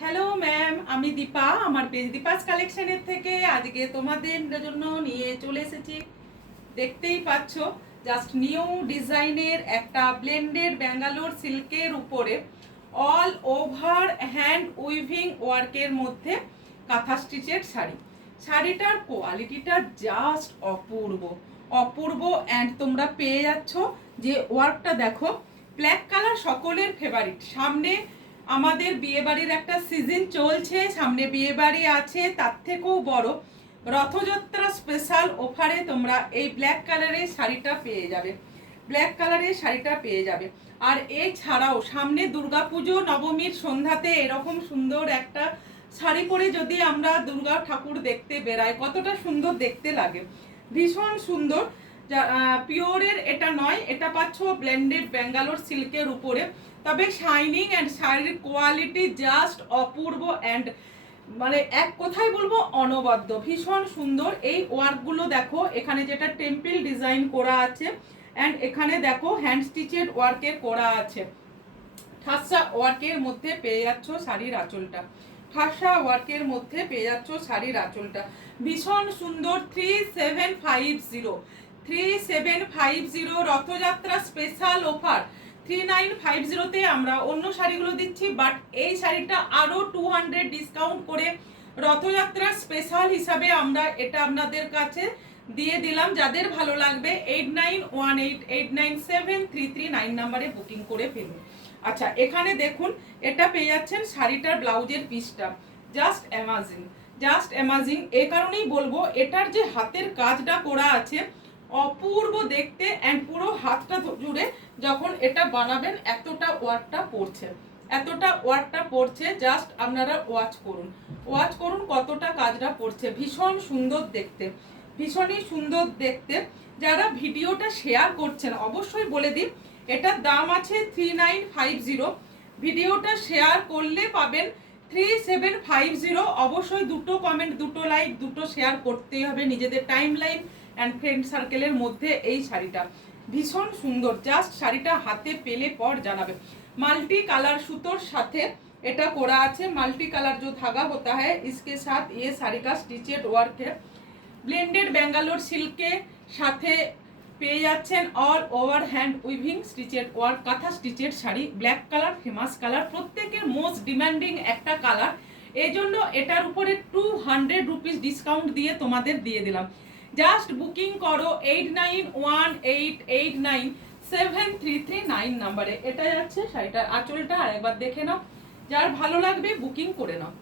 Hello ma'am, আমি দীপা। আমার page Deepa's কালেকশনের থেকে আজকে তোমাদের জন্য নিয়ে চলে এসেছি। দেখতেই পাচ্ছ, জাস্ট নিউ ডিজাইনের একটা ব্লেন্ডেড ব্যাঙ্গালোর সিল্কের উপরে অল ওভার হ্যান্ড উইভিং ওয়ার্কের মধ্যে কাঁথা স্টিচের শাড়ি। শাড়িটার কোয়ালিটিটা জাস্ট অপূর্ব অপূর্ব। অ্যান্ড তোমরা পেয়ে যাচ্ছ যে ওয়ার্কটা দেখো, ব্ল্যাক কালার সকলের ফেভারিট। সামনে আমাদের বিয়েবাড়ির একটা সিজন চলছে, সামনে বিয়েবাড়ি আছে, তার থেকেও বড় রথযাত্রা স্পেশাল অফারে তোমরা এই ব্ল্যাক কালারের শাড়িটা পেয়ে যাবে। ব্ল্যাক কালারের শাড়িটা পেয়ে যাবে। আর এছাড়াও সামনে দুর্গাপুজো নবমীর সন্ধ্যাতে এরকম সুন্দর একটা শাড়ি পরে যদি আমরা দুর্গা ঠাকুর দেখতে বেরাই, কতটা সুন্দর দেখতে লাগে, ভীষণ সুন্দর। পিওরের এটা নয়, এটা পাচ্ছ ব্লেন্ডেড ব্যাঙ্গালোর সিল্কের উপরে, তবে শাইনিং অ্যান্ড শাড়ির কোয়ালিটি জাস্ট অপূর্ব অ্যান্ড মানে এক কথাই বলবো অনবদ্য, ভীষণ সুন্দর। এই ওয়ার্কগুলো দেখো, এখানে যেটা টেম্পল ডিজাইন করা আছে অ্যান্ড এখানে দেখো হ্যান্ড স্টিচের ওয়ার্কের করা আছে। ঠাসা ওয়ার্কের মধ্যে পেয়ে যাচ্ছ শাড়ির আঁচলটা, ঠাসা ওয়ার্কের মধ্যে পেয়ে যাচ্ছ শাড়ির আঁচলটা, ভীষণ সুন্দর। 3750 রথযাত্রা স্পেশাল অফার। 3950-তে আমরা অন্য শাড়িগুলো দিচ্ছি, বাট এই শাড়িটা আরও 200 ডিসকাউন্ট করে রথযাত্রা স্পেশাল হিসাবে আমরা এটা আপনাদের কাছে দিয়ে দিলাম। যাদের ভালো লাগবে 8918897339 নাম্বারে বুকিং করে ফেলুন। আচ্ছা, এখানে দেখুন, এটা পেয়ে যাচ্ছেন শাড়িটার ব্লাউজের পিসটা, জাস্ট অ্যামাজিং, জাস্ট অ্যামাজিং। এ কারণেই বলবো, এটার যে হাতের কাজটা করা আছে অপূর্ব দেখতে। অ্যান্ড পুরো হাতটা জুড়ে যখন এটা বানাবেন এতটা ওয়ার্কটা পড়ছে, এতটা ওয়ার্কটা পড়ছে, জাস্ট আপনারা ওয়াচ করুন, ওয়াচ করুন কতটা কাজটা পড়ছে। ভীষণ সুন্দর দেখতে, ভীষণই সুন্দর দেখতে। যারা ভিডিওটা শেয়ার করছেন অবশ্যই বলে দিন, এটার দাম আছে 3950। ভিডিওটা শেয়ার করলে পাবেন 3750। অবশ্যই দুটো কমেন্ট, দুটো লাইক, দুটো শেয়ার করতেই হবে নিজেদের টাইম লাইন অ্যান্ড ফ্রেন্ড সার্কেলের মধ্যে। এই শাড়িটা ভীষণ সুন্দর, জাস্ট শাড়িটা হাতে পেলে পর জানাবে। মাল্টি কালার সুতোর সাথে এটা করা আছে, মাল্টি কালার जो धागा होता है इसके साथ ये साड़ी का स्टिचेड वर्क है। ব্লেন্ডেড ব্যাঙ্গালোর সিল্কে সাথে পেয়ে যাচ্ছেন all over hand weaving stitched work kantha stitched sari. Black colour famous colour, প্রত্যেকের মোস্ট ডিমান্ডিং একটা কালার, এই জন্য এটার উপরে 200 রুপিস ডিসকাউন্ট দিয়ে তোমাদের দিয়ে দিলাম। জাস্ট বুকিং করো 8918897339 নাম্বারে। এটা যাচ্ছে শাড়িটার আঁচলটা, আর একবার দেখে নাও, যার ভালো লাগবে বুকিং করে নাও।